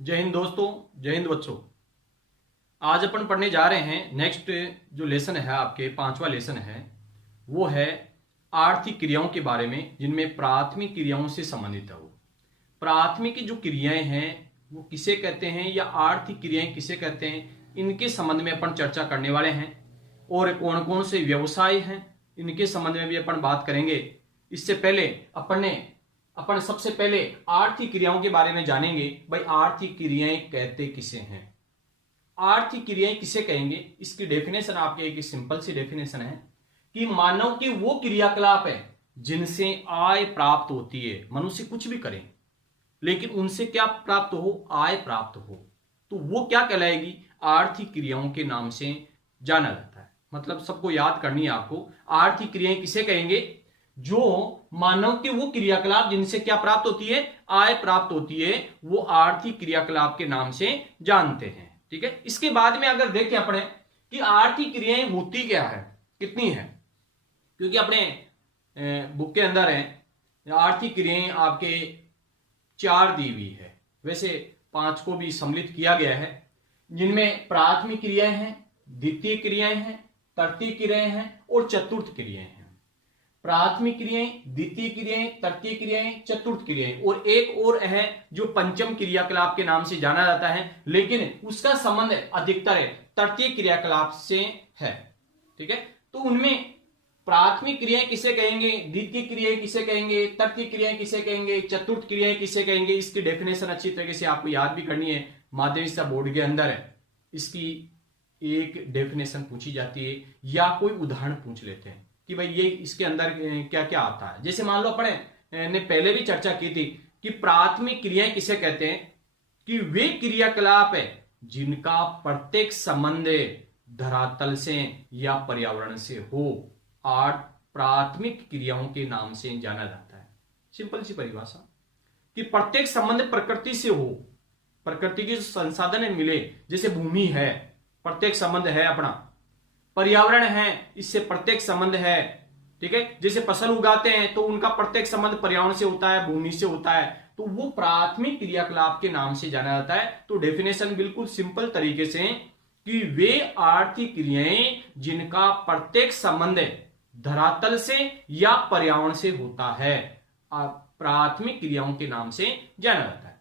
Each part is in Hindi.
जय हिंद दोस्तों, जय हिंद बच्चों। आज अपन पढ़ने जा रहे हैं नेक्स्ट जो लेसन है, आपके पांचवा लेसन है, वो है आर्थिक क्रियाओं के बारे में, जिनमें प्राथमिक क्रियाओं से संबंधित है। वो प्राथमिक जो क्रियाएं हैं वो किसे कहते हैं या आर्थिक क्रियाएं किसे कहते हैं, इनके संबंध में अपन चर्चा करने वाले हैं। और कौन कौन से व्यवसाय हैं, इनके संबंध में भी अपन बात करेंगे। इससे पहले अपन सबसे पहले आर्थिक क्रियाओं के बारे में जानेंगे। भाई आर्थिक क्रियाएं कहते किसे हैं, आर्थिक क्रियाएं किसे कहेंगे, इसकी डेफिनेशन आपके एक सिंपल सी डेफिनेशन है कि मानव के वो क्रियाकलाप है जिनसे आय प्राप्त होती है। मनुष्य कुछ भी करें लेकिन उनसे क्या प्राप्त हो, आय प्राप्त हो, तो वो क्या कहलाएगी, आर्थिक क्रियाओं के नाम से जाना जाता है। मतलब सबको याद करनी है आपको, आर्थिक क्रियाएं किसे कहेंगे, जो मानव के वो क्रियाकलाप जिनसे क्या प्राप्त होती है, आय प्राप्त होती है, वो आर्थिक क्रियाकलाप के नाम से जानते हैं। ठीक है, इसके बाद में अगर देखें अपने कि आर्थिक क्रियाएं होती क्या है, कितनी है, क्योंकि अपने बुक के अंदर है आर्थिक क्रियाएं आपके 4 दी हुई है, वैसे 5 को भी सम्मिलित किया गया है, जिनमें प्राथमिक क्रियाएं हैं, द्वितीय क्रियाएं हैं, तृतीय क्रियाएं हैं और चतुर्थ क्रियाएं हैं। प्राथमिक क्रियाएं, द्वितीय क्रियाएं, तृतीय क्रियाएं, चतुर्थ क्रियाएं और एक और है जो पंचम क्रियाकलाप के नाम से जाना जाता है, लेकिन उसका संबंध अधिकतर है तृतीय क्रियाकलाप से है। ठीक है, तो उनमें प्राथमिक क्रियाएं किसे कहेंगे, द्वितीय क्रियाएं किसे कहेंगे, तृतीय क्रियाएं किसे कहेंगे, चतुर्थ क्रियाएं किसे कहेंगे, इसकी डेफिनेशन अच्छी तरीके से आपको याद भी करनी है। माध्यमिक शिक्षा बोर्ड के अंदर है इसकी एक डेफिनेशन पूछी जाती है, या कोई उदाहरण पूछ लेते हैं कि भाई ये इसके अंदर क्या क्या आता है। जैसे मान लो अपने ने पहले भी चर्चा की थी कि प्राथमिक क्रियाएं किसे कहते हैं, कि वे क्रियाकलाप है जिनका प्रत्येक संबंध धरातल से या पर्यावरण से हो, आठ प्राथमिक क्रियाओं के नाम से जाना जाता है। सिंपल सी परिभाषा कि प्रत्येक संबंध प्रकृति से हो, प्रकृति के संसाधन मिले, जैसे भूमि है प्रत्येक संबंध है अपना, पर्यावरण है इससे प्रत्येक संबंध है। ठीक है, जैसे फसल उगाते हैं तो उनका प्रत्येक संबंध पर्यावरण से होता है, भूमि से होता है, तो वो प्राथमिक क्रियाकलाप के नाम से जाना जाता है। तो डेफिनेशन बिल्कुल सिंपल तरीके से कि वे आर्थिक क्रियाएं जिनका प्रत्येक संबंध धरातल से या पर्यावरण से होता है, प्राथमिक क्रियाओं के नाम से जाना जाता है।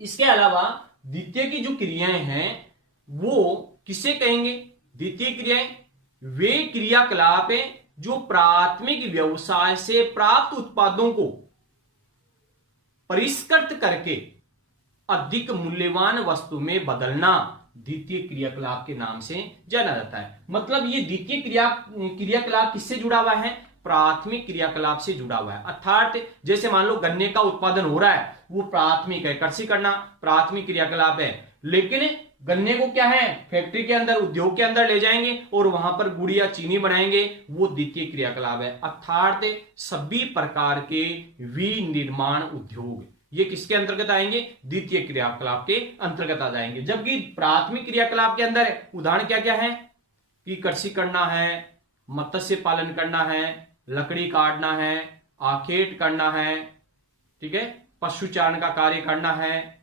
इसके अलावा द्वितीय की जो क्रियाएं हैं वो किसे कहेंगे, द्वितीय क्रियाएं वे क्रियाकलाप है जो प्राथमिक व्यवसाय से प्राप्त उत्पादों को परिष्कृत करके अधिक मूल्यवान वस्तु में बदलना द्वितीय क्रियाकलाप के नाम से जाना जाता है। मतलब ये द्वितीय क्रियाकलाप किससे जुड़ा हुआ है, प्राथमिक क्रियाकलाप से जुड़ा हुआ है। अर्थात जैसे मान लो गन्ने का उत्पादन हो रहा है, वो प्राथमिक है, कृषि करना प्राथमिक क्रियाकलाप है, लेकिन गन्ने को क्या है फैक्ट्री के अंदर, उद्योग के अंदर ले जाएंगे और वहां पर गुड़ या चीनी बनाएंगे, वो द्वितीय क्रियाकलाप है। अर्थात सभी प्रकार के विनिर्माण उद्योग ये किसके अंतर्गत आएंगे, द्वितीय क्रियाकलाप के अंतर्गत आ जाएंगे। जबकि प्राथमिक क्रियाकलाप के अंदर उदाहरण क्या क्या है, कि कृषि करना है, मत्स्य पालन करना है, लकड़ी काटना है, आखेट करना है, ठीक है, पशुचारण का कार्य करना है,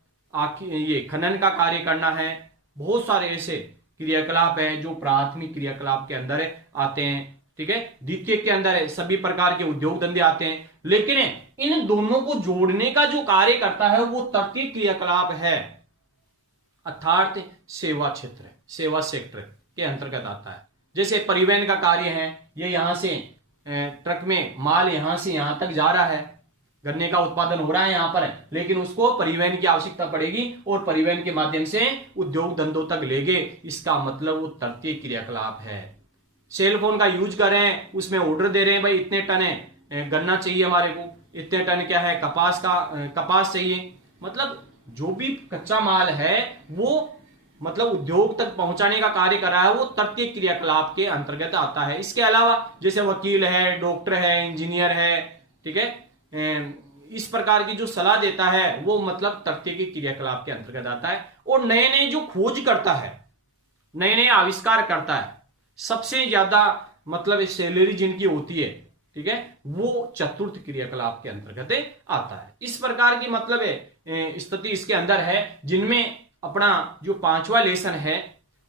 ये खनन का कार्य करना है। बहुत सारे ऐसे क्रियाकलाप हैं जो प्राथमिक क्रियाकलाप के अंदर आते हैं। ठीक है, द्वितीय के अंदर सभी प्रकार के उद्योग धंधे आते हैं, लेकिन इन दोनों को जोड़ने का जो कार्य करता है वो तृतीय क्रियाकलाप है, अर्थात सेवा क्षेत्र, सेवा सेक्टर के अंतर्गत आता है। जैसे परिवहन का कार्य है, ये यहां से ट्रक में माल यहां से यहां तक जा रहा है, गन्ने का उत्पादन हो रहा है यहां पर, लेकिन उसको परिवहन की आवश्यकता पड़ेगी और परिवहन के माध्यम से उद्योग धंधों तक ले गए, इसका मतलब वो तृतीय क्रियाकलाप है। सेल फोन का यूज कर रहे हैं, उसमें ऑर्डर दे रहे हैं, भाई इतने टन गन्ना चाहिए हमारे को, इतने टन क्या है कपास चाहिए। मतलब जो भी कच्चा माल है वो मतलब उद्योग तक पहुंचाने का कार्य कर रहा है, वो तृतीय क्रियाकलाप के अंतर्गत आता है। इसके अलावा जैसे वकील है, डॉक्टर है, इंजीनियर है, ठीक है, इस प्रकार की जो सलाह देता है वो मतलब तृतीय के क्रियाकलाप के अंतर्गत आता है। और नए नए जो खोज करता है, नए नए आविष्कार करता है, सबसे ज्यादा मतलब सैलरी जिनकी होती है, ठीक है, वो चतुर्थ क्रियाकलाप के अंतर्गत आता है। इस प्रकार की मतलब है स्थिति इसके अंदर है, जिनमें अपना जो 5वां लेसन है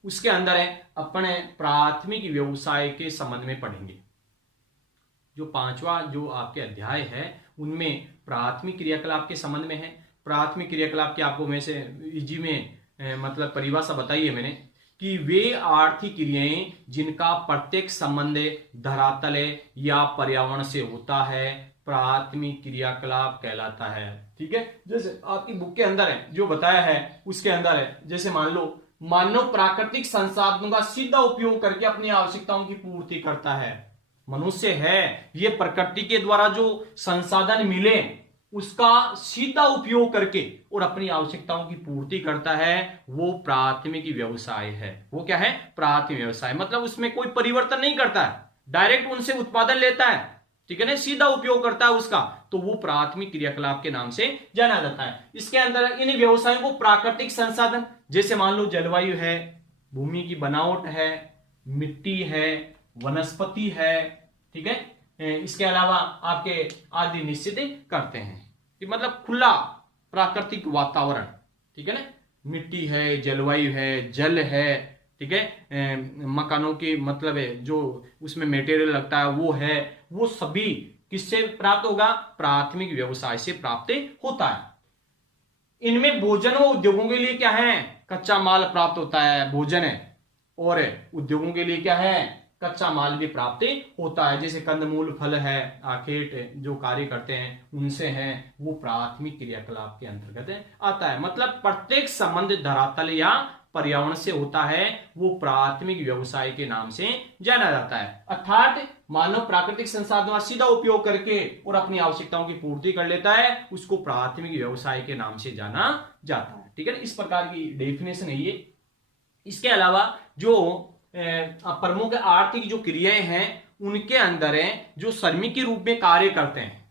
उसके अंदर है अपने प्राथमिक व्यवसाय के संबंध में पढ़ेंगे। जो 5वां जो आपके अध्याय है उनमें प्राथमिक क्रियाकलाप के संबंध में है। प्राथमिक क्रियाकलाप के आपको में से इजी में मतलब परिभाषा बताई है मैंने कि वे आर्थिक क्रियाएं जिनका प्रत्येक संबंध धरातल या पर्यावरण से होता है प्राथमिक क्रियाकलाप कहलाता है। ठीक है, जैसे आपकी बुक के अंदर है जो बताया है उसके अंदर है, जैसे मान लो मानव प्राकृतिक संसाधनों का सीधा उपयोग करके अपनी आवश्यकताओं की पूर्ति करता है। मनुष्य है ये प्रकृति के द्वारा जो संसाधन मिले उसका सीधा उपयोग करके और अपनी आवश्यकताओं की पूर्ति करता है, वो प्राथमिक व्यवसाय है। वो क्या है? प्राथमिक व्यवसाय। मतलब उसमें कोई परिवर्तन नहीं करता है, डायरेक्ट उनसे उत्पादन लेता है, ठीक है ना, सीधा उपयोग करता है उसका, तो वो प्राथमिक क्रियाकलाप के नाम से जाना जाता है। इसके अंदर इन व्यवसायों को प्राकृतिक संसाधन, जैसे मान लो जलवायु है, भूमि की बनावट है, मिट्टी है, वनस्पति है, ठीक है, इसके अलावा आपके आदि निश्चित करते हैं कि मतलब खुला प्राकृतिक वातावरण, ठीक है ना, मिट्टी है, जलवायु है, जल है, ठीक है, मकानों की मतलब है जो उसमें मटेरियल लगता है वो है, वो सभी किससे प्राप्त होगा? प्राथमिक व्यवसाय से प्राप्त होता है। इनमें भोजन व उद्योगों के लिए क्या है? कच्चा माल प्राप्त होता है, भोजन है, और उद्योगों के लिए क्या है? कच्चा माल भी प्राप्त होता है, जैसे कंदमूल, फल है, आखेट जो कार्य करते हैं उनसे है, वो प्राथमिक क्रियाकलाप के अंतर्गत आता है। मतलब प्रत्येक संबंध धरातल या पर्यावरण से होता है, वो प्राथमिक व्यवसाय के नाम से जाना जाता है। अर्थात मानव प्राकृतिक संसाधनों का सीधा उपयोग करके और अपनी आवश्यकताओं की पूर्ति कर लेता है, उसको प्राथमिक व्यवसाय के नाम से जाना जाता है। ठीक है, इस प्रकार की डेफिनेशन है ये। इसके अलावा जो प्रमुख आर्थिक जो क्रियाएं हैं उनके अंदर है जो श्रमिक के रूप में कार्य करते हैं,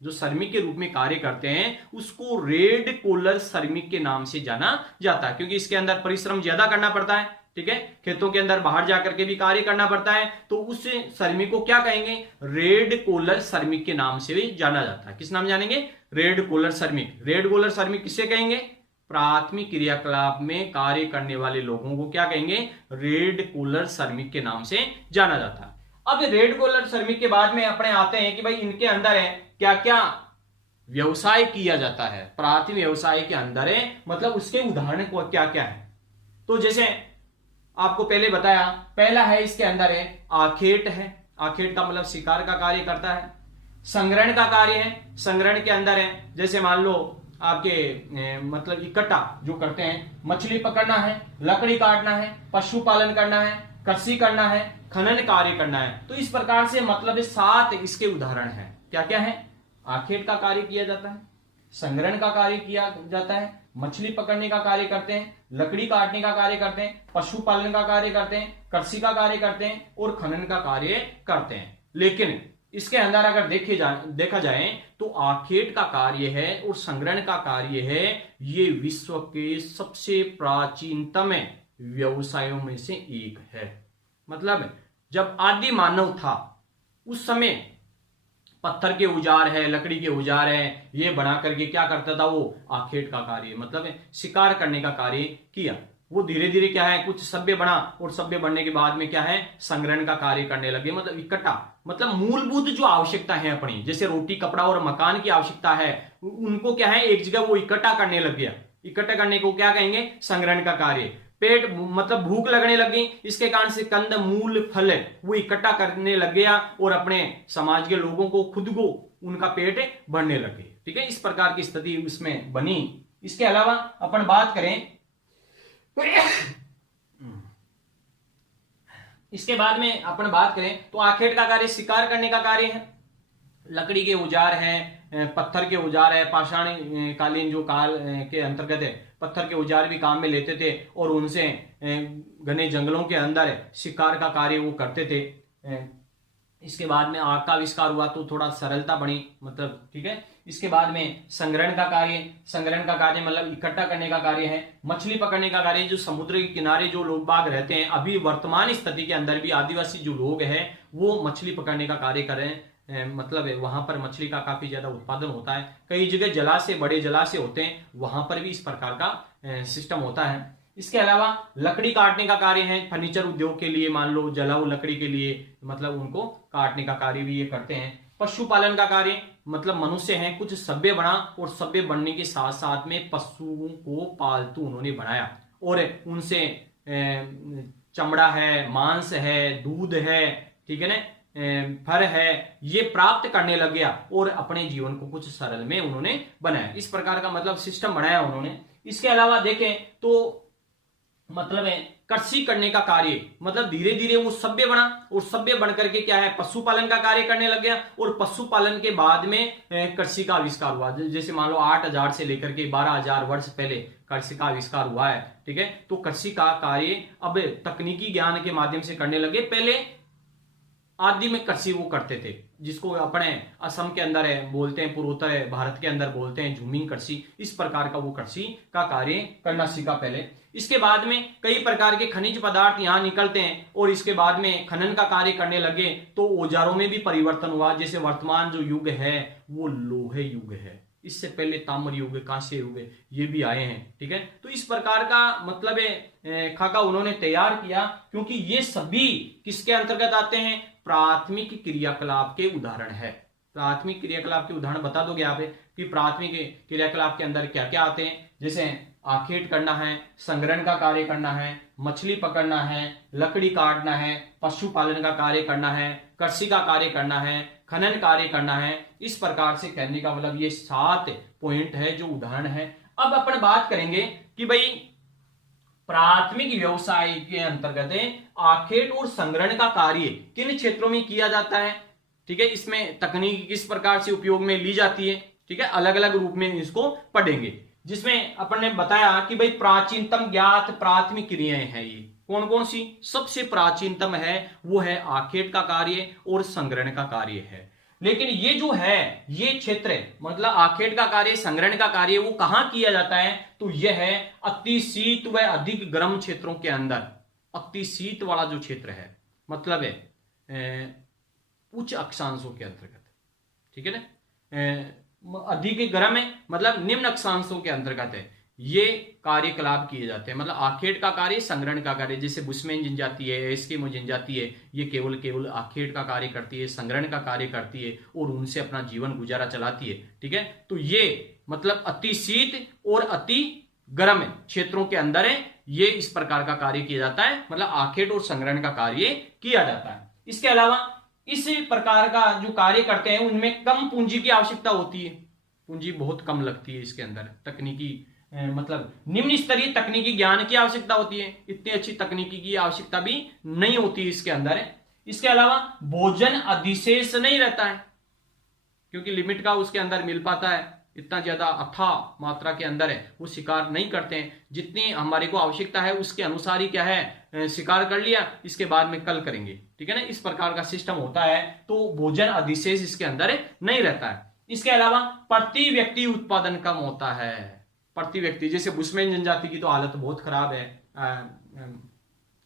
जो श्रमिक के रूप में कार्य करते हैं उसको रेड कॉलर श्रमिक के नाम से जाना जाता है, क्योंकि इसके अंदर परिश्रम ज्यादा करना पड़ता है। ठीक है, खेतों के अंदर बाहर जाकर के भी कार्य करना पड़ता है, तो उस श्रमिक को क्या कहेंगे? रेड कॉलर श्रमिक के नाम से भी जाना जाता है। किस नाम जानेंगे? रेड कॉलर श्रमिक। रेड कॉलर श्रमिक किससे कहेंगे? प्राथमिक क्रियाकलाप में कार्य करने वाले लोगों को क्या कहेंगे? रेड कॉलर श्रमिक के नाम से जाना जाता है। अब रेड कॉलर श्रमिक के बाद में अपने आते हैं कि भाई इनके अंदर है क्या क्या व्यवसाय किया जाता है। प्राथमिक व्यवसाय के अंदर है मतलब उसके उदाहरण को क्या क्या है। तो जैसे आपको पहले बताया, पहला है इसके अंदर है आखेट है। आखेट का मतलब शिकार का कार्य करता है। संग्रहण का कार्य है। संग्रहण के अंदर है जैसे मान लो आपके मतलब इकट्ठा जो करते हैं, मछली पकड़ना है, लकड़ी काटना है, पशुपालन करना है, कृषि करना है, खनन कार्य करना है। तो इस प्रकार से मतलब 7 इसके उदाहरण हैं। क्या क्या है? आखेट का कार्य किया जाता है, संग्रहण का कार्य किया जाता है, मछली पकड़ने का कार्य करते हैं, लकड़ी काटने का कार्य करते हैं, पशुपालन का कार्य करते हैं, कृषि का कार्य करते हैं और खनन का कार्य करते हैं। लेकिन इसके अंदर अगर देखा जाए तो आखेट का कार्य है और संग्रहण का कार्य है, ये विश्व के सबसे प्राचीनतम व्यवसायों में से एक है। मतलब जब आदि मानव था उस समय पत्थर के औजार है, लकड़ी के औजार है, ये बना करके क्या करता था? वो आखेट का कार्य मतलब शिकार करने का कार्य किया। वो धीरे धीरे क्या है कुछ सभ्य बना और सभ्य बनने के बाद में क्या है संग्रहण का कार्य करने लगे। मतलब इकट्ठा मतलब मूलभूत जो आवश्यकता है अपनी, जैसे रोटी, कपड़ा और मकान की आवश्यकता है, उनको क्या है एक जगह वो इकट्ठा करने लग गया। इकट्ठा करने को क्या कहेंगे? संग्रहण का कार्य। पेट मतलब भूख लगने लगी, इसके कारण से कंद मूल फल वो इकट्ठा करने लग गया और अपने समाज के लोगों को खुद को उनका पेट भरने लगे। ठीक है, इस प्रकार की स्थिति उसमें बनी। इसके अलावा अपन बात करें इसके बाद में अपन बात करें तो आखेट का कार्य शिकार करने का कार्य है। लकड़ी के औजार हैं, पत्थर के औजार है, पाषाण कालीन जो काल के अंतर्गत है, पत्थर के औजार भी काम में लेते थे और उनसे घने जंगलों के अंदर शिकार का कार्य वो करते थे। इसके बाद में आग का आविष्कार हुआ तो थोड़ा सरलता बढ़ी, मतलब ठीक है। इसके बाद में संग्रहण का कार्य मतलब इकट्ठा करने का कार्य है। मछली पकड़ने का कार्य, जो समुद्र के किनारे जो लोग बाग रहते हैं, अभी वर्तमान स्थिति के अंदर भी आदिवासी जो लोग हैं वो मछली पकड़ने का कार्य कर रहे हैं। मतलब है वहां पर मछली का काफी ज्यादा उत्पादन होता है। कई जगह जलाशय, बड़े जलाशय होते हैं, वहां पर भी इस प्रकार का सिस्टम होता है। इसके अलावा लकड़ी काटने का कार्य है, फर्नीचर उद्योग के लिए मान लो जलाऊ लकड़ी के लिए मतलब उनको काटने का कार्य भी ये करते हैं। पशुपालन का कार्य, मतलब मनुष्य हैं कुछ सभ्य बना और सभ्य बनने के साथ साथ में पशुओं को पालतू उन्होंने बनाया और उनसे चमड़ा है, मांस है, दूध है, ठीक है ना, फर है, ये प्राप्त करने लग गया और अपने जीवन को कुछ सरल में उन्होंने बनाया। इस प्रकार का मतलब सिस्टम बनाया उन्होंने। इसके अलावा देखें तो मतलब है कृषि करने का कार्य, मतलब धीरे धीरे वो सभ्य बना और सभ्य बन करके क्या है पशुपालन का कार्य करने लग गया और पशुपालन के बाद में कृषि का आविष्कार हुआ। जैसे मान लो 8000 से लेकर के 12000 वर्ष पहले कृषि का आविष्कार हुआ है, ठीक है। तो कृषि का कार्य अब तकनीकी ज्ञान के माध्यम से करने लगे। पहले आदि में कृषि वो करते थे, जिसको अपने असम के अंदर है बोलते हैं, पूर्वोत्तर भारत के अंदर बोलते हैं झूमिंग कृषि। इस प्रकार का वो कृषि का कार्य करना सीखा पहले। इसके बाद में कई प्रकार के खनिज पदार्थ यहाँ निकलते हैं और इसके बाद में खनन का कार्य करने लगे तो औजारों में भी परिवर्तन हुआ। जैसे वर्तमान जो युग है वो लोहे युग है, इससे पहले ताम्र युग, कांस्य युग ये भी आए हैं, ठीक है। तो इस प्रकार का मतलब खाका उन्होंने तैयार किया, क्योंकि ये सभी किसके अंतर्गत आते हैं, प्राथमिक क्रियाकलाप के उदाहरण है। प्राथमिक क्रियाकलाप के उदाहरण बता दोगे आप कि प्राथमिक क्रियाकलाप के अंदर क्या क्या आते हैं। जैसे आखेट करना है, संग्रहण का कार्य करना है, मछली पकड़ना है, लकड़ी काटना है, पशुपालन का कार्य करना है, कृषि का कार्य करना है, खनन कार्य करना है। इस प्रकार से कहने का मतलब ये 7 पॉइंट है जो उदाहरण है। अब अपन बात करेंगे कि भाई प्राथमिक व्यवसाय के अंतर्गत आखेट और संग्रहण का कार्य किन क्षेत्रों में किया जाता है, ठीक है। इसमें तकनीक किस प्रकार से उपयोग में ली जाती है, ठीक है। अलग अलग रूप में इसको पढ़ेंगे, जिसमें अपन ने बताया कि भाई प्राचीनतम ज्ञात प्राथमिक क्रियाएं हैं ये कौन कौन सी। सबसे प्राचीनतम है वो है आखेट का कार्य और संग्रहण का कार्य है। लेकिन ये जो है ये क्षेत्र मतलब आखेट का कार्य, संग्रहण का कार्य वो कहां किया जाता है, तो यह है अति शीत व अधिक गर्म क्षेत्रों के अंदर। अति शीत वाला जो क्षेत्र है मतलब है उच्च अक्षांशों के अंतर्गत, ठीक है ना। अधिक गर्म है मतलब निम्न अक्षांशों के अंतर्गत है ये कार्यकलाप किए जाते हैं। मतलब आखेट का कार्य, संग्रहण का कार्य, जैसे बुशमैन जनजाति है, एस्किमो जनजाति है, ये केवल आखेट का कार्य करती है, संग्रहण का कार्य करती है और उनसे अपना जीवन गुजारा चलाती है, ठीक है। तो ये मतलब अति शीत और अति गर्म क्षेत्रों के अंदर है ये इस प्रकार का कार्य किया जाता है, मतलब आखेट और संग्रहण का कार्य किया जाता है। इसके अलावा इस प्रकार का जो कार्य करते हैं उनमें कम पूंजी की आवश्यकता होती है, पूंजी बहुत कम लगती है इसके अंदर। तकनीकी मतलब निम्न स्तरीय तकनीकी ज्ञान की आवश्यकता होती है, इतनी अच्छी तकनीकी की आवश्यकता भी नहीं होती इसके अंदर है। इसके अलावा भोजन अधिशेष नहीं रहता है, क्योंकि लिमिट का उसके अंदर मिल पाता है, इतना ज्यादा अथाह मात्रा के अंदर है वो शिकार नहीं करते हैं। जितनी हमारे को आवश्यकता है उसके अनुसार ही क्या है शिकार कर लिया, इसके बाद में कल करेंगे, ठीक है ना। इस प्रकार का सिस्टम होता है, तो भोजन अधिशेष इसके अंदर नहीं रहता है। इसके अलावा प्रति व्यक्ति उत्पादन कम होता है। प्रति व्यक्ति जैसे बुशमैन जनजाति की तो हालत बहुत खराब है।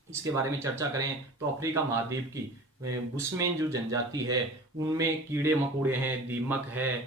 इसके बारे में चर्चा करें तो अफ्रीका महाद्वीप की बुशमैन जो जनजाति है उनमें कीड़े मकोड़े हैं, दीमक है,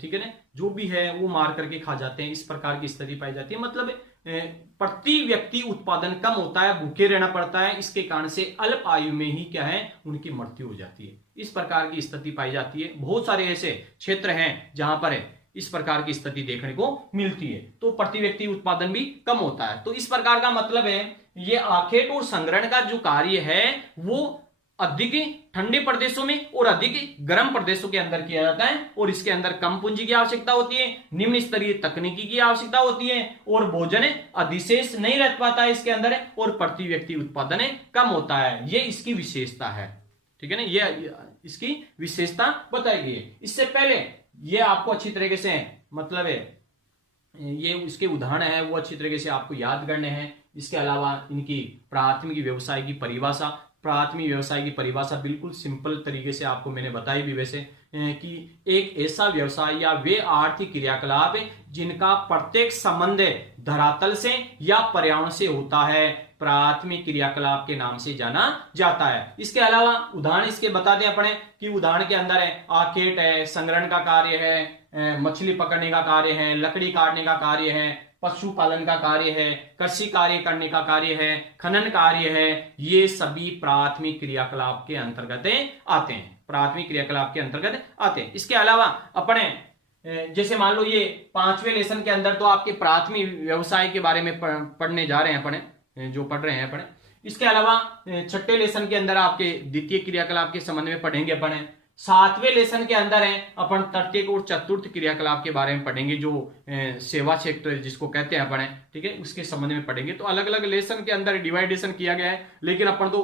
ठीक है ना, जो भी है वो मार करके खा जाते हैं। इस प्रकार की स्थिति पाई जाती है। मतलब प्रति व्यक्ति उत्पादन कम होता है, भूखे रहना पड़ता है, इसके कारण से अल्प आयु में ही क्या है उनकी मृत्यु हो जाती है। इस प्रकार की स्थिति पाई जाती है। बहुत सारे ऐसे क्षेत्र हैं जहां पर इस प्रकार की स्थिति देखने को मिलती है, तो प्रति व्यक्ति उत्पादन भी कम होता है। तो इस प्रकार का मतलब है ये आखेट और संग्रहण का जो कार्य है वो अधिक ठंडे प्रदेशों में और अधिक गर्म प्रदेशों के अंदर किया जाता है और इसके अंदर कम पूंजी की आवश्यकता होती है, निम्न स्तरीय तकनीकी की आवश्यकता होती है और भोजन अधिशेष नहीं रह पाता है इसके अंदर और प्रति व्यक्ति उत्पादन कम होता है। ये इसकी विशेषता है, ठीक है ना, ये इसकी विशेषता बताई गई है। इससे पहले ये आपको अच्छी तरीके से मतलब है ये इसके उदाहरण है वो अच्छी तरीके से आपको याद करने हैं। इसके अलावा इनकी प्राथमिक व्यवसाय की परिभाषा, प्राथमिक व्यवसाय की परिभाषा बिल्कुल सिंपल तरीके से आपको मैंने बताई भी वैसे कि एक ऐसा व्यवसाय या वे आर्थिक क्रियाकलाप जिनका प्रत्येक संबंध धरातल से या पर्यावरण से होता है, प्राथमिक क्रियाकलाप के नाम से जाना जाता है। इसके अलावा उदाहरण इसके बता दें अपने कि उदाहरण के अंदर है आखेट है, संग्रहण का कार्य है, मछली पकड़ने का कार्य है, लकड़ी काटने का कार्य है, पशुपालन का कार्य है, कृषि कार्य करने का कार्य है, खनन कार्य है। ये सभी प्राथमिक क्रियाकलाप के अंतर्गत आते हैं, प्राथमिक क्रियाकलाप के अंतर्गत आते हैं। इसके अलावा अपने जैसे मान लो ये 5वें लेसन के अंदर तो आपके प्राथमिक व्यवसाय के बारे में पढ़ने जा रहे हैं अपने, जो पढ़ रहे हैं अपने। इसके अलावा 6ठे लेसन के अंदर आपके द्वितीय क्रियाकलाप के संबंध में पढ़ेंगे अपने। 7वें लेसन के अंदर है अपन तृतीय और चतुर्थ क्रियाकलाप के बारे में पढ़ेंगे, जो सेवा क्षेत्र जिसको कहते हैं अपने, ठीक है, उसके संबंध में पढ़ेंगे। तो अलग अलग लेसन के अंदर डिवाइडेशन किया गया है, लेकिन अपन तो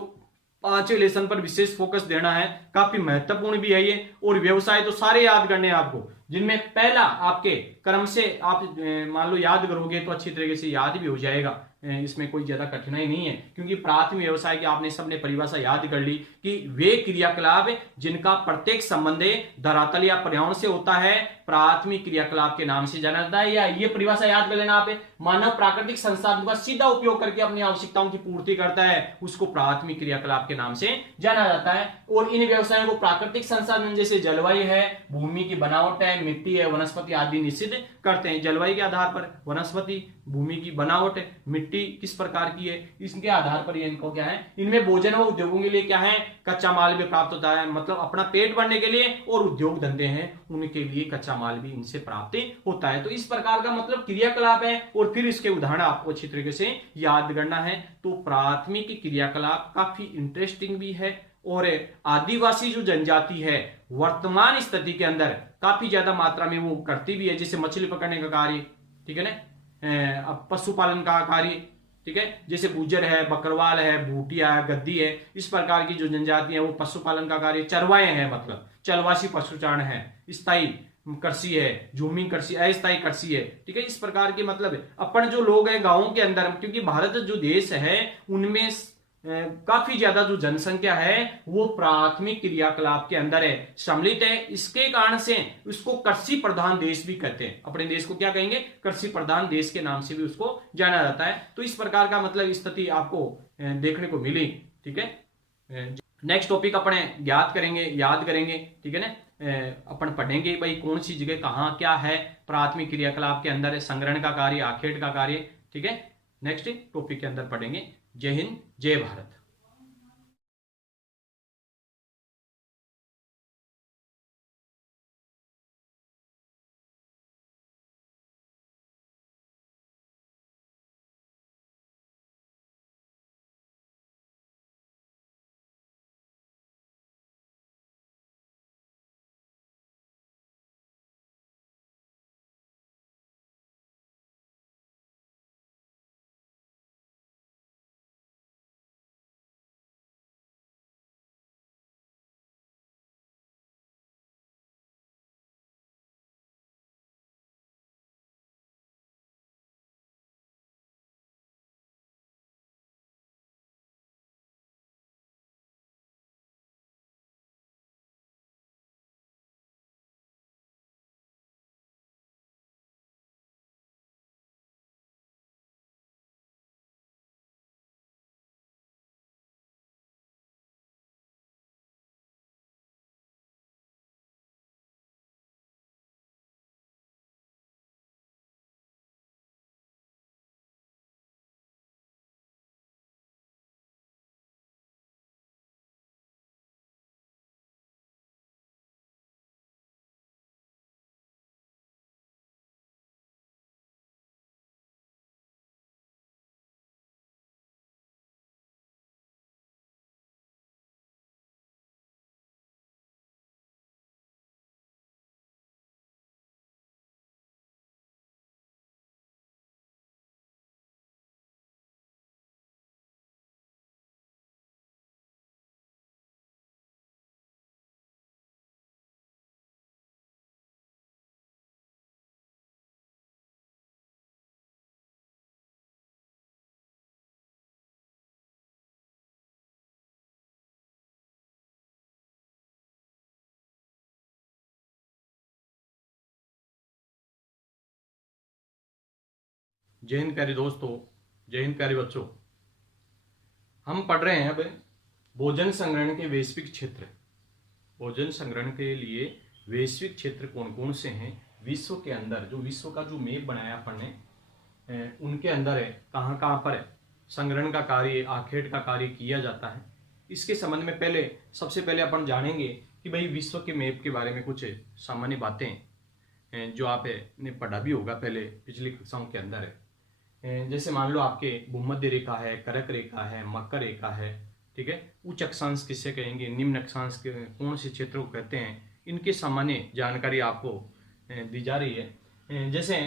5वें लेसन पर विशेष फोकस देना है। काफी महत्वपूर्ण भी है ये, और व्यवसाय तो सारे याद करने हैं आपको, जिनमें पहला आपके क्रम से आप मान लो याद करोगे तो अच्छी तरीके से याद भी हो जाएगा, इसमें कोई ज्यादा कठिनाई नहीं है, क्योंकि प्राथमिक व्यवसाय की आपने सबने परिभाषा याद कर ली कि वे क्रियाकलाप जिनका प्रत्येक संबंध धरातल या पर्यावरण से होता है, प्राथमिक क्रियाकलाप के नाम से जाना जाता है। या ये परिभाषा याद कर लेना आप, मानव प्राकृतिक संसाधनों का सीधा उपयोग करके अपनी आवश्यकताओं की पूर्ति करता है, उसको प्राथमिक क्रियाकलाप के नाम से जाना जाता है। और इन व्यवसायों को प्राकृतिक संसाधन जैसे जलवायु है, भूमि की बनावट है, मिट्टी है, वनस्पति आदि निश्चित करते हैं। जलवायु के आधार पर वनस्पति, भूमि की बनावट, मिट्टी किस प्रकार की है, इसके आधार पर ये इनको क्या है, इनमें भोजन व उद्योगों के लिए क्या है, कच्चा माल भी प्राप्त होता है, मतलब अपना पेट भरने के लिए, और उद्योग धंधे हैं उनके लिए कच्चा माल भी इनसे प्राप्त होता है। तो इस प्रकार का मतलब क्रियाकलाप है, और फिर इसके उदाहरण आपको अच्छी तरीके से याद करना है। तो प्राथमिक क्रियाकलाप काफी इंटरेस्टिंग भी है, और आदिवासी जो जनजाति है वर्तमान स्थिति के अंदर काफी ज्यादा मात्रा में वो करती भी है, जैसे मछली पकड़ने का कार्य, ठीक है ना, पशुपालन का कार्य, ठीक है, जैसे गुजर है, बकरवाल है, भूटिया है, गद्दी है, इस प्रकार की जो जनजाति है वो पशुपालन का कार्य, चरवाए हैं मतलब चलवासी पशुचारण है, स्थायी कृषि है, झूमी कृषि, अस्थायी कृषि है, ठीक है, इस प्रकार के मतलब अपन जो लोग हैं गांवों के अंदर, क्योंकि भारत जो देश है उनमें काफी ज्यादा जो जनसंख्या है वो प्राथमिक क्रियाकलाप के अंदर है, सम्मिलित है। इसके कारण से उसको कृषि प्रधान देश भी कहते हैं, अपने देश को क्या कहेंगे, कृषि प्रधान देश के नाम से भी उसको जाना जाता है। तो इस प्रकार का मतलब स्थिति आपको देखने को मिली, ठीक है। नेक्स्ट टॉपिक अपने ज्ञात करेंगे, याद करेंगे, ठीक है ना, अपन पढ़ेंगे भाई कौन सी जगह कहाँ क्या है प्राथमिक क्रियाकलाप के अंदर, संग्रहण का कार्य, आखेट का कार्य, ठीक है। नेक्स्ट टॉपिक के अंदर पढ़ेंगे। जय हिंद, जय भारत। जय हिंद प्यारे दोस्तों, जय हिंद प्यारे बच्चों। हम पढ़ रहे हैं अब भोजन संग्रहण के वैश्विक क्षेत्र। भोजन संग्रहण के लिए वैश्विक क्षेत्र कौन कौन से हैं विश्व के अंदर, जो विश्व का जो मैप बनाया अपन ने उनके अंदर है, कहाँ कहाँ पर है संग्रहण का कार्य, आखेट का कार्य किया जाता है। इसके संबंध में सबसे पहले अपन जानेंगे कि भाई विश्व के मैप के बारे में कुछ सामान्य बातें जो आपने पढ़ा भी होगा पहले पिछली कक्षाओं के अंदर है। जैसे मान लो आपके भूमध्य रेखा है, कर्क रेखा है, मकर रेखा है, ठीक है। उच्च अक्षांश किससे कहेंगे, निम्न अक्षांश के कौन से क्षेत्र को कहते हैं, इनके सामान्य जानकारी आपको दी जा रही है। जैसे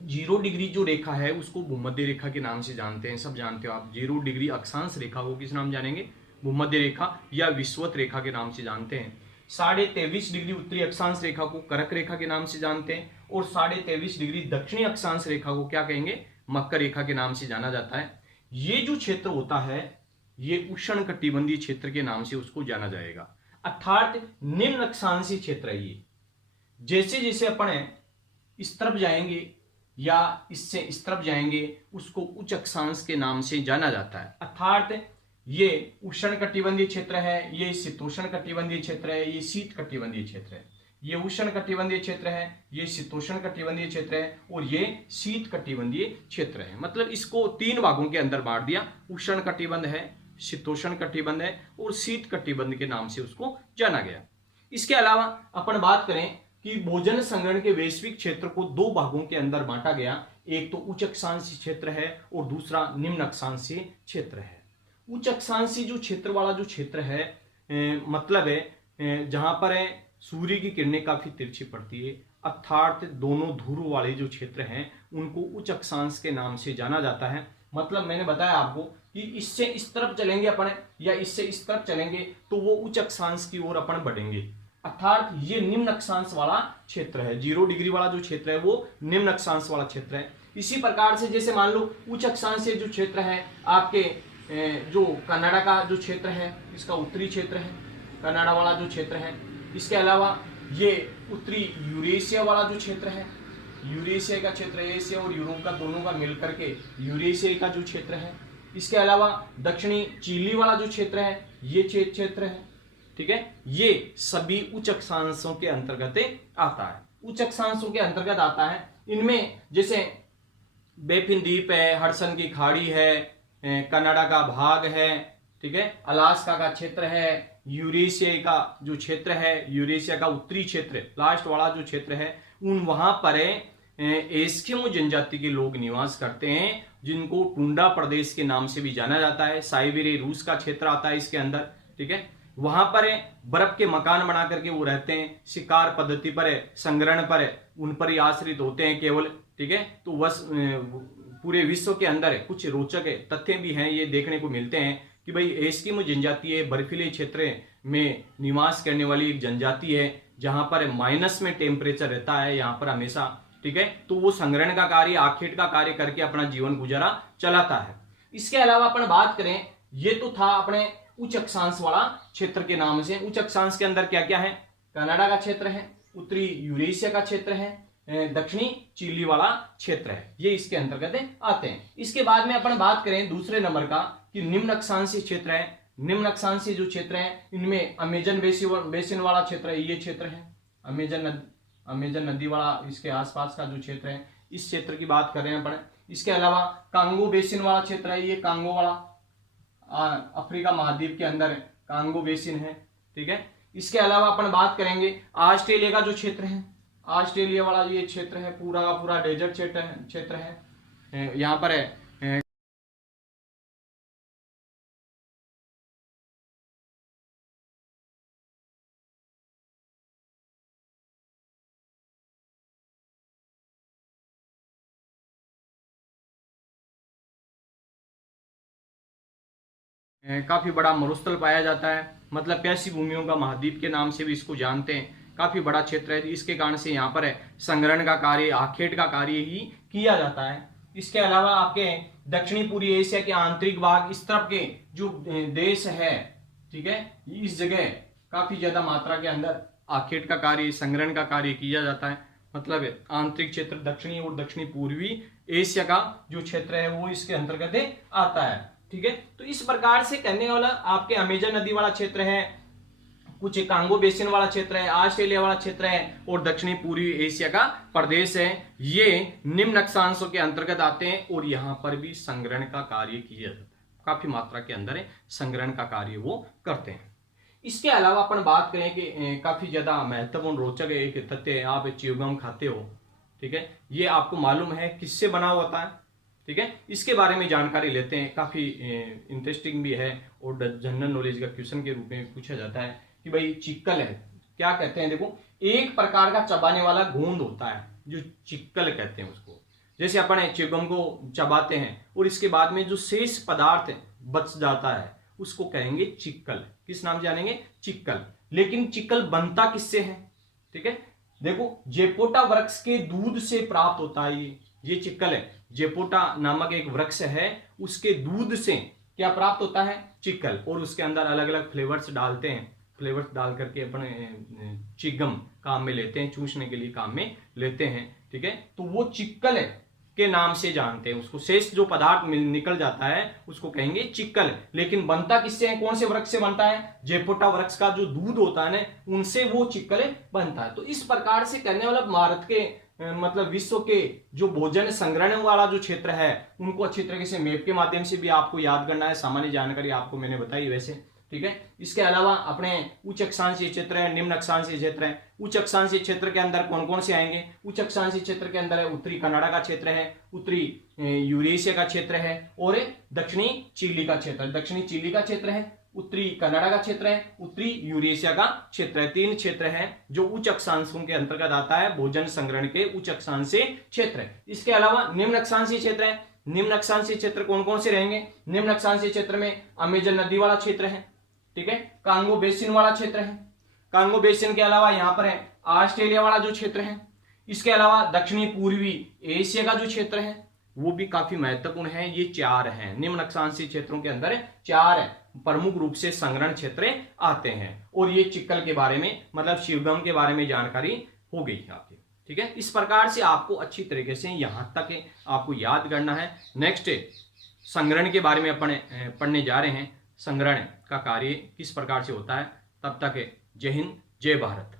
0 डिग्री जो रेखा है उसको भूमध्य रेखा के नाम से जानते हैं, सब जानते हो आप। 0 डिग्री अक्षांश रेखा को किस नाम जानेंगे, भूमध्य रेखा या विषुवत रेखा के नाम से जानते हैं। 23.5 डिग्री उत्तरी अक्षांश रेखा को कर्क रेखा के नाम से जानते हैं, और 23.5 डिग्री दक्षिणी अक्षांश रेखा को क्या कहेंगे, मकर रेखा के नाम से जाना जाता है। ये जो क्षेत्र होता है ये उष्ण कटिबंधीय क्षेत्र के नाम से उसको जाना जाएगा, अर्थात निम्न अक्षांशीय क्षेत्र है ये। जैसे जैसे अपन इस तरफ जाएंगे या इससे इस तरफ जाएंगे उसको उच्च अक्षांश के नाम से जाना जाता है, अर्थात ये उष्ण कटिबंधीय क्षेत्र है, ये शीतोष्ण कटिबंधीय क्षेत्र है, ये शीत कटिबंधीय क्षेत्र है। ये उष्ण कटिबंधीय क्षेत्र है, ये शीतोष्ण कटिबंधीय क्षेत्र है, और ये शीत कटिबंधीय क्षेत्र है। मतलब इसको 3 भागों के अंदर बांट दिया, उष्ण कटिबंध है, शीतोष्ण कटिबंध है और शीत कटिबंध के नाम से उसको जाना गया। इसके अलावा अपन बात करें कि भोजन संग्रहण के वैश्विक क्षेत्र को 2 भागों के अंदर बांटा गया, एक तो उच्च अक्षांशीय क्षेत्र है और दूसरा निम्न अक्षांशीय क्षेत्र है। उच्च अक्षांशीय जो क्षेत्र वाला जो क्षेत्र है मतलब है जहां पर सूर्य की किरणें काफी तिरछी पड़ती है, अर्थात दोनों ध्रुव वाले जो क्षेत्र हैं उनको उच्च अक्षांश के नाम से जाना जाता है। मतलब मैंने बताया आपको कि इससे इस तरफ चलेंगे अपन या इससे इस तरफ चलेंगे तो वो उच्च अक्षांश की ओर अपन बढ़ेंगे, अर्थात ये निम्न अक्षांश वाला क्षेत्र है। 0 डिग्री वाला जो क्षेत्र है वो निम्न अक्षांश वाला क्षेत्र है। इसी प्रकार से जैसे मान लो उच्च अक्षांशीय जो क्षेत्र है आपके जो कनाडा का जो क्षेत्र है इसका उत्तरी क्षेत्र है, कनाडा वाला जो क्षेत्र है। इसके अलावा ये उत्तरी यूरेशिया वाला जो क्षेत्र है, यूरेशिया का क्षेत्र, एशिया और यूरोप का दोनों का मिलकर के यूरेशिया का जो क्षेत्र है। इसके अलावा दक्षिणी चिली वाला जो क्षेत्र है ये क्षेत्र है, ठीक है। ये सभी उच्च अक्षांशों के अंतर्गत आता है, उच्च अक्षांशों के अंतर्गत आता है। इनमें जैसे बेफिन द्वीप है, हडसन की खाड़ी है, कनाडा का भाग है, ठीक है, अलास्का का क्षेत्र है, यूरेशिया का जो क्षेत्र है, यूरेशिया का उत्तरी क्षेत्र लास्ट वाला जो क्षेत्र है, उन वहां पर एस्किमो जनजाति के लोग निवास करते हैं, जिनको टुंड्रा प्रदेश के नाम से भी जाना जाता है। साइबेरिया रूस का क्षेत्र आता है इसके अंदर, ठीक है। वहां पर बर्फ के मकान बना करके वो रहते हैं, शिकार पद्धति पर संग्रहण पर उन पर ही आश्रित होते हैं केवल, ठीक है। तो बस पूरे विश्व के अंदर कुछ रोचक तथ्य भी हैं ये देखने को मिलते हैं कि भाई एस्किमो जनजाति बर्फीले क्षेत्र में निवास करने वाली एक जनजाति है, जहां पर माइनस में टेम्परेचर रहता है यहाँ पर हमेशा, ठीक है। तो वो संग्रहण का कार्य, आखेट का कार्य करके अपना जीवन गुजारा चलाता है। इसके अलावा अपन बात करें, ये तो था अपने उच्च अक्षांश वाला क्षेत्र के नाम से। उच्च अक्षांश के अंदर क्या क्या है, कनाडा का क्षेत्र है, उत्तरी यूरेशिया का क्षेत्र है, दक्षिणी चिली वाला क्षेत्र है, ये इसके अंतर्गत आते हैं। इसके बाद में अपन बात करें दूसरे नंबर का कि निम्न अक्षांशीय क्षेत्र है। निम्न अक्षांशीय जो क्षेत्र है इनमें अमेजन बेसिन वाला क्षेत्र है, ये क्षेत्र है अमेजन नदी वाला, इसके आसपास का जो क्षेत्र है इस क्षेत्र की बात कर रहे हैं अपन। इसके अलावा कांगो बेसिन वाला क्षेत्र है, ये कांगो वाला अफ्रीका महाद्वीप के अंदर कांगो बेसिन है, ठीक है। इसके अलावा अपन बात करेंगे ऑस्ट्रेलिया का जो क्षेत्र है, ऑस्ट्रेलिया वाला ये क्षेत्र है, पूरा का पूरा डेजर्ट क्षेत्र है। यहाँ पर है काफी बड़ा मरुस्थल पाया जाता है, मतलब प्यासी भूमियों का महाद्वीप के नाम से भी इसको जानते हैं। काफी बड़ा क्षेत्र है, इसके कारण से यहाँ पर संग्रहण का कार्य, आखेट का कार्य ही किया जाता है। इसके अलावा आपके दक्षिणी पूर्वी एशिया के आंतरिक भाग, इस तरफ के जो देश है, ठीक है, इस जगह काफी ज्यादा मात्रा के अंदर आखेट का कार्य, संग्रहण का कार्य किया जाता है। मतलब आंतरिक क्षेत्र दक्षिणी और दक्षिणी पूर्वी एशिया का जो क्षेत्र है वो इसके अंतर्गत आता है। ठीक है, तो इस प्रकार से करने वाला आपके अमेजन नदी वाला क्षेत्र है, कुछ कांगो बेसिन वाला क्षेत्र है, ऑस्ट्रेलिया वाला क्षेत्र है और दक्षिणी पूर्वी एशिया का प्रदेश है, ये निम्न अक्षांशों के अंतर्गत आते हैं और यहां पर भी संग्रहण का कार्य किया जाता है, काफी मात्रा के अंदर संग्रहण का कार्य वो करते हैं। इसके अलावा अपन बात करें कि काफी ज्यादा महत्वपूर्ण रोचक एक तथ्य है, आप च्युइंगम खाते हो, ठीक है, ये आपको मालूम है किससे बना होता है, ठीक है, इसके बारे में जानकारी लेते हैं, काफी इंटरेस्टिंग भी है और जनरल नॉलेज का क्वेश्चन के रूप में पूछा जाता है कि भाई चिक्कल है, क्या कहते हैं, देखो एक प्रकार का चबाने वाला गोंद होता है जो चिक्कल कहते हैं उसको, जैसे अपन च्युइंगम को चबाते हैं और इसके बाद में जो शेष पदार्थ बच जाता है उसको कहेंगे चिक्कल। किस नाम जानेंगे? चिक्कल। लेकिन चिक्कल बनता किससे है? ठीक है, देखो जेपोटा वृक्ष के दूध से प्राप्त होता है ये चिक्कल है, जेपोटा नामक एक वृक्ष है उसके दूध से क्या प्राप्त होता है? चिक्कल। और उसके अंदर अलग अलग फ्लेवर्स डालते हैं, फ्लेवर्स डाल करके अपने चिगम काम में लेते हैं, चूसने के लिए काम में लेते हैं। ठीक है, तो वो चिक्कल के नाम से जानते हैं उसको, शेष जो पदार्थ निकल जाता है उसको कहेंगे चिक्कल। लेकिन बनता किससे है? कौन से वृक्ष से बनता है? जेपोटा वृक्ष का जो दूध होता है ना उनसे वो चिक्कल बनता है। तो इस प्रकार से करने वाला भारत के मतलब विश्व के जो भोजन संग्रहण वाला जो क्षेत्र है उनको अच्छी तरीके से मैप के माध्यम से भी आपको याद करना है। सामान्य जानकारी आपको मैंने बताई वैसे, ठीक है। इसके अलावा अपने उच्च अक्षांशीय क्षेत्र है, निम्न अक्षांशीय क्षेत्र है। उच्च अक्षांशीय क्षेत्र के अंदर कौन कौन से आएंगे? उच्च अक्षांशीय क्षेत्र के अंदर है उत्तरी कनाडा का क्षेत्र है, उत्तरी यूरेशिया का क्षेत्र है और दक्षिणी चिली का क्षेत्र। दक्षिणी चिली का क्षेत्र है, उत्तरी कनाडा का क्षेत्र है, उत्तरी यूरेशिया का क्षेत्र है। 3 क्षेत्र है जो उच्च अक्षांशों के अंतर्गत आता है, भोजन संग्रहण के उच्च अक्षांशीय क्षेत्र है। इसके अलावा निम्न अक्षांशीय क्षेत्र है। निम्न अक्षांशीय क्षेत्र कौन कौन से रहेंगे? निम्न अक्षांशीय क्षेत्र में अमेजन नदी वाला क्षेत्र है, ठीक है, कांगो बेसिन वाला क्षेत्र है। कांगो बेसिन के अलावा यहां पर है ऑस्ट्रेलिया वाला जो क्षेत्र है। इसके अलावा दक्षिणी पूर्वी एशिया का जो क्षेत्र है वो भी काफी महत्वपूर्ण है। ये 4 हैं निम्न अक्षांशीय क्षेत्रों के अंदर 4 प्रमुख रूप से संग्रहण क्षेत्र आते हैं। और ये चिक्कल के बारे में मतलब शिवगम के बारे में जानकारी हो गई है आपकी, ठीक है। इस प्रकार से आपको अच्छी तरीके से यहां तक आपको याद करना है। नेक्स्ट संग्रहण के बारे में अपन पढ़ने जा रहे हैं, संग्रहण का कार्य किस प्रकार से होता है। तब तक जय हिंद, जय भारत।